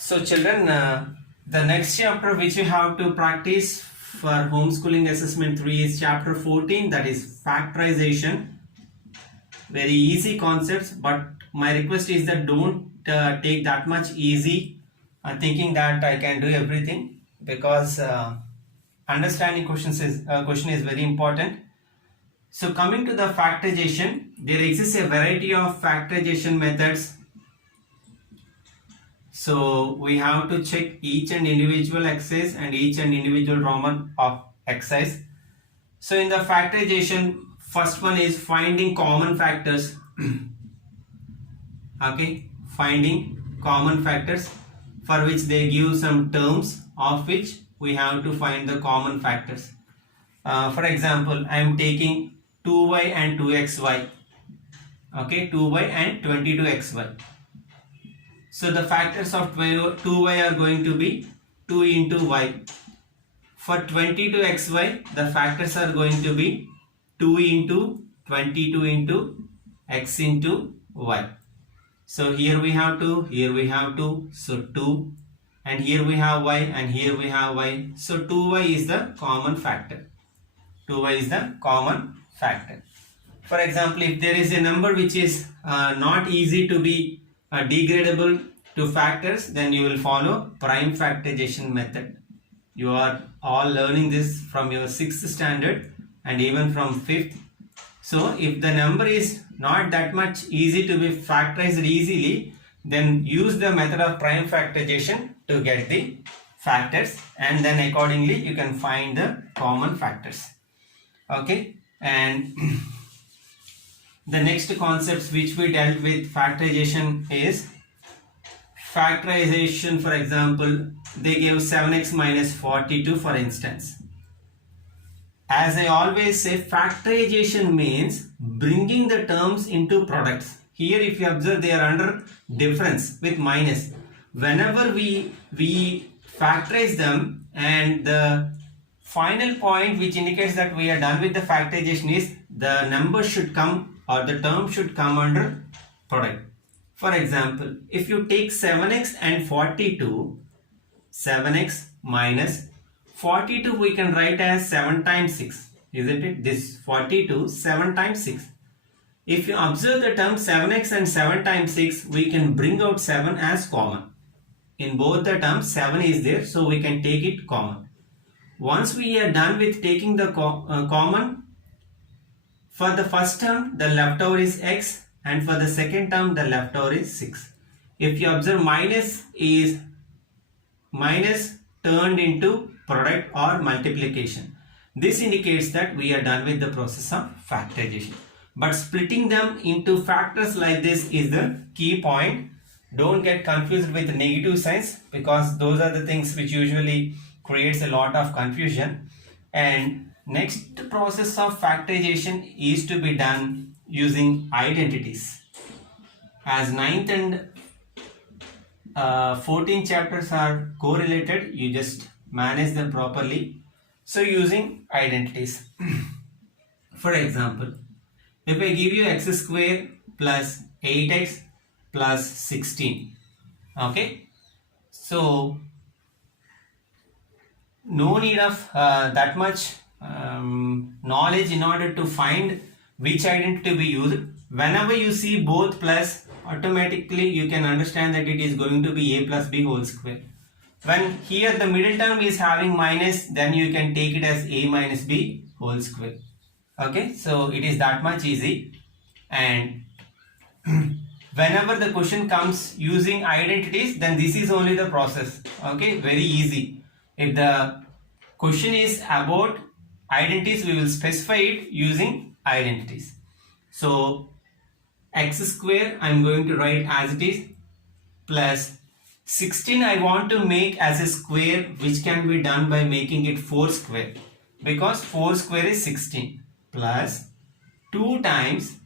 So children, the next chapter which you have to practice for homeschooling assessment 3 is chapter 14, that is factorization. Very easy concepts, but my request is that don't take that much easy thinking that I can do everything, because understanding question is very important. So coming to the factorization, there exists a variety of factorization methods. So we have to check each and individual exercise and each and individual Roman of exercise. So in the factorization, first one is finding common factors. Okay, finding common factors, for which they give some terms of which we have to find the common factors. For example, I am taking 2y and 2xy. Okay, 2y and 22xy. So the factors of 2y are going to be 2 into y. For 22xy, the factors are going to be 2 into 22 into x into y. So here we have 2, here we have 2, so 2, and here we have y, and here we have y. So 2y is the common factor. 2y is the common factor. For example, if there is a number which is not easy to be degradable to factors, then you will follow prime factorization method. You are all learning this from your 6th standard and even from 5th. So if the number is not that much easy to be factorized easily, then use the method of prime factorization to get the factors, and then accordingly you can find the common factors. Okay, and the next concepts which we dealt with factorization is factorization. For example, they gave 7x minus 42 for instance. As I always say, factorization means bringing the terms into products. Here if you observe, they are under difference with minus. Whenever we factorize them, and the final point which indicates that we are done with the factorization is the number should come, or the term should come under product. For example, if you take 7x and 42, 7x minus 42 we can write as 7 times 6, isn't it? This 42, 7 times 6. If you observe the term 7x and 7 times 6, we can bring out 7 as common. In both the terms 7 is there, so we can take it common. Once we are done with taking the common, for the first term the leftover is x, and for the second term the leftover is 6. If you observe, minus is minus turned into product or multiplication. This indicates that we are done with the process of factorization. But splitting them into factors like this is the key point. Don't get confused with negative signs, because those are the things which usually creates a lot of confusion. And next process of factorization is to be done using identities. As 9th and 14 chapters are correlated, you just manage them properly. So using identities. For example, if I give you x square plus 8x plus 16, okay, so no need of that much knowledge in order to find which identity to be used. Whenever you see both plus, automatically you can understand that it is going to be a plus b whole square. When here the middle term is having minus, then you can take it as a minus b whole square. Okay, so it is that much easy. And whenever the question comes using identities, then this is only the process. Okay, very easy. If the question is about identities, we will specify it using identities. So x square I am going to write as it is, plus 16 I want to make as a square, which can be done by making it 4 square, because 4 square is 16, plus 2 times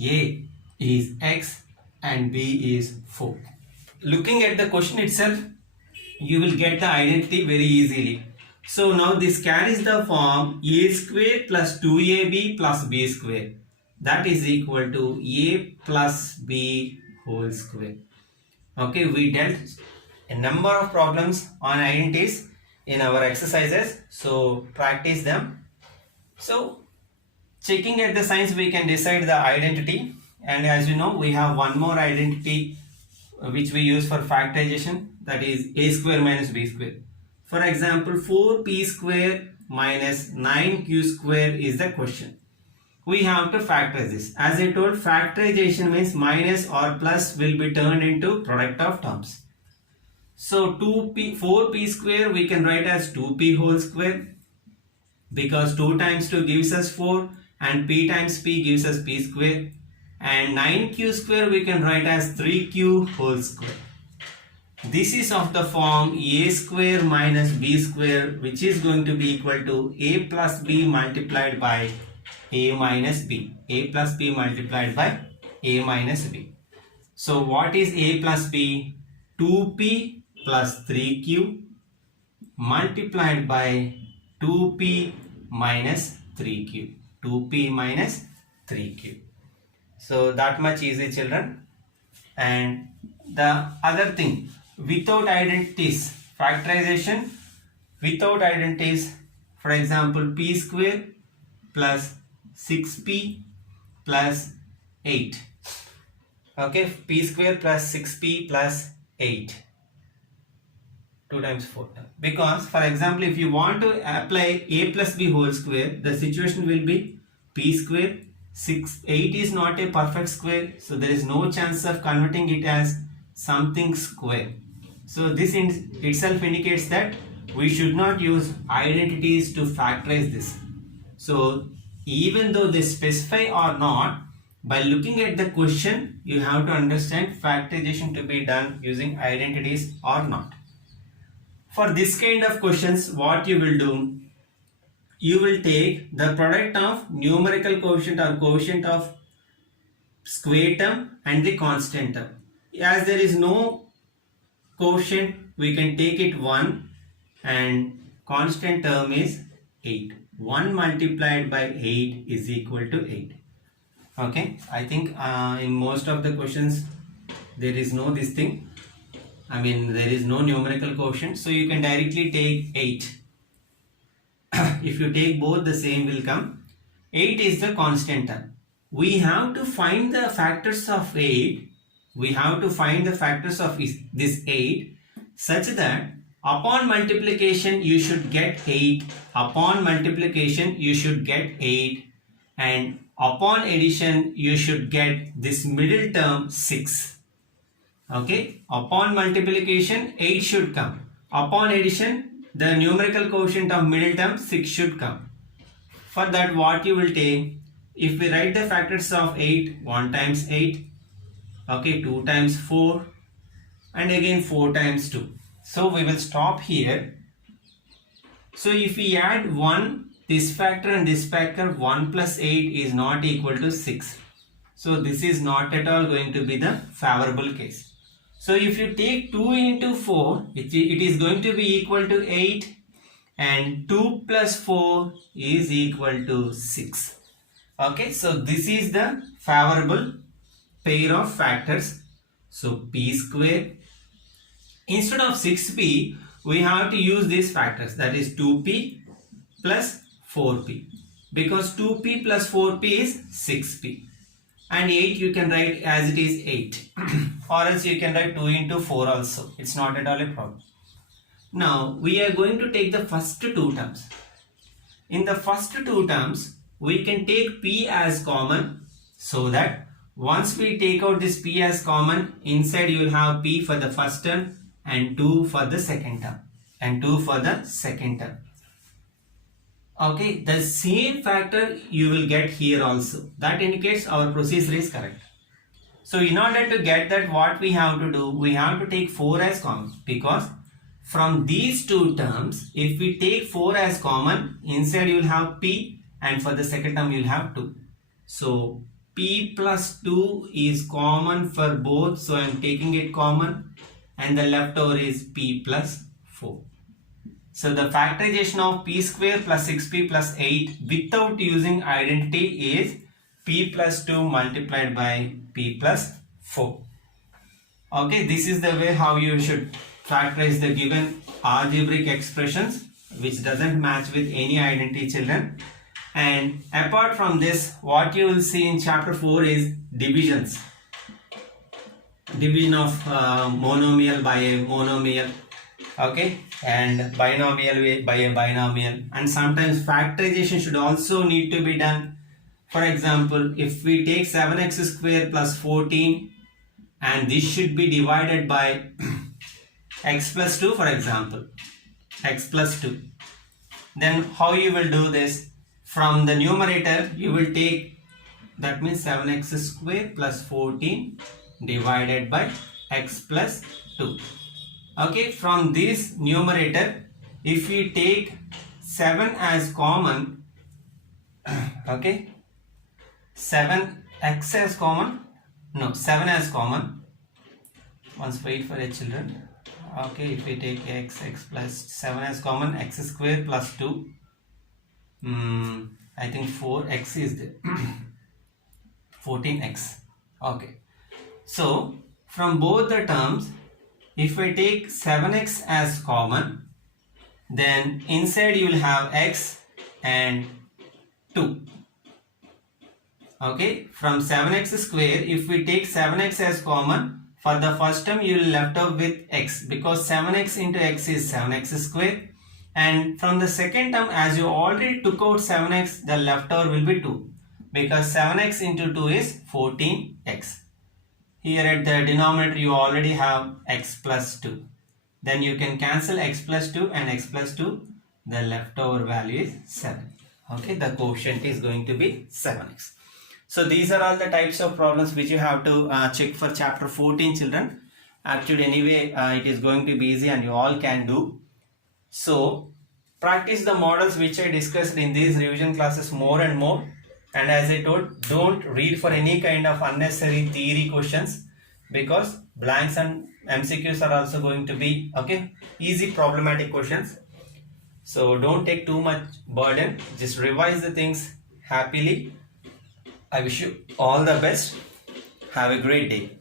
a is x and b is 4. Looking at the question itself, you will get the identity very easily. So now this carries the form a square plus 2ab plus b square, that is equal to a plus b whole square. Okay, we dealt a number of problems on identities in our exercises, so practice them. So checking at the signs, we can decide the identity, and as you know, we have one more identity which we use for factorization, that is a square minus b square. For example, 4p square minus 9q square is the question. We have to factorize this. As I told, factorization means minus or plus will be turned into product of terms. So 4p square we can write as 2p whole square, because 2 times 2 gives us 4 and p times p gives us p square, and 9q square we can write as 3q whole square. This is of the form a square minus b square, which is going to be equal to a plus b multiplied by a minus b. A plus b multiplied by a minus b. So what is a plus b? 2p plus 3q multiplied by 2p minus 3q. 2p minus 3q. So that much easy, children. And the other thing, without identities, factorization without identities, for example, p square plus 6p plus 8. Okay, p square plus 6p plus 8. 2 times 4. Because for example, if you want to apply a plus b whole square, the situation will be p square. 8 is not a perfect square, so there is no chance of converting it as something square. So this itself indicates that we should not use identities to factorize this. So even though they specify or not, by looking at the question, you have to understand factorization to be done using identities or not. For this kind of questions, what you will do, you will take the product of numerical quotient or quotient of square term and the constant term. As there is no quotient, we can take it 1, and constant term is 8. 1 multiplied by 8 is equal to 8. Okay, I think in most of the questions there is no this thing. I mean, there is no numerical quotient, so you can directly take 8. If you take both, the same will come. 8 is the constant term. We have to find the factors of 8. We have to find the factors of this 8 such that upon multiplication you should get 8. Upon multiplication you should get 8. And upon addition you should get this middle term 6. Okay, upon multiplication 8 should come. Upon addition, the numerical quotient of middle term 6 should come. For that, what you will take, if we write the factors of 8, 1 times 8, okay, 2 times 4, and again 4 times 2. So we will stop here. So if we add 1, this factor and this factor, 1 plus 8 is not equal to 6. So this is not at all going to be the favorable case. So if you take 2 into 4, it is going to be equal to 8, and 2 plus 4 is equal to 6. Okay, so this is the favorable pair of factors. So p square, instead of 6p, we have to use these factors, that is 2p plus 4p, because 2p plus 4p is 6p. And 8 you can write as it is 8 or else you can write 2 into 4 also. It's not at all a problem. Now we are going to take the first 2 terms. In the first 2 terms, we can take p as common, so that once we take out this p as common, inside you will have p for the first term and 2 for the second term and 2 for the second term. Okay, the same factor you will get here also. That indicates our procedure is correct. So in order to get that, what we have to do, we have to take 4 as common, because from these 2 terms, if we take 4 as common, inside you will have p and for the second term you will have 2. So p plus 2 is common for both, so I am taking it common, and the leftover is p plus 4. So the factorization of p square plus 6p plus 8 without using identity is p plus 2 multiplied by p plus 4. Okay, this is the way how you should factorize the given algebraic expressions which doesn't match with any identity, children. And apart from this, what you will see in chapter 4 is divisions. Division of monomial by a monomial, okay, and binomial by a binomial, and sometimes factorization should also need to be done. For example, if we take 7x square plus 14 and this should be divided by x plus 2, for example, x plus 2, then how you will do this? From the numerator you will take, that means 7x square plus 14 divided by x plus 2. Okay, from this numerator, if we take 7 as common, okay, 7x as common, no, 7 as common, once wait for it, children. Okay, if we take x plus 7 as common, x square plus 2, I think 4x is there, 14x. Okay, so from both the terms, if I take 7x as common, then inside you will have x and 2. Okay, from 7x square, if we take 7x as common, for the first term you will left out with x, because 7x into x is 7x square, and from the second term, as you already took out 7x, the left over will be 2, because 7x into 2 is 14x. Here at the denominator you already have x plus 2. Then you can cancel x plus 2 and x plus 2. The leftover value is 7. Okay, the quotient is going to be 7x. So these are all the types of problems which you have to check for chapter 14, children. Actually, anyway, it is going to be easy and you all can do. So practice the models which I discussed in these revision classes more and more. And as I told, don't read for any kind of unnecessary theory questions, because blanks and MCQs are also going to be, okay, easy problematic questions. So don't take too much burden, just revise the things happily. I wish you all the best. Have a great day.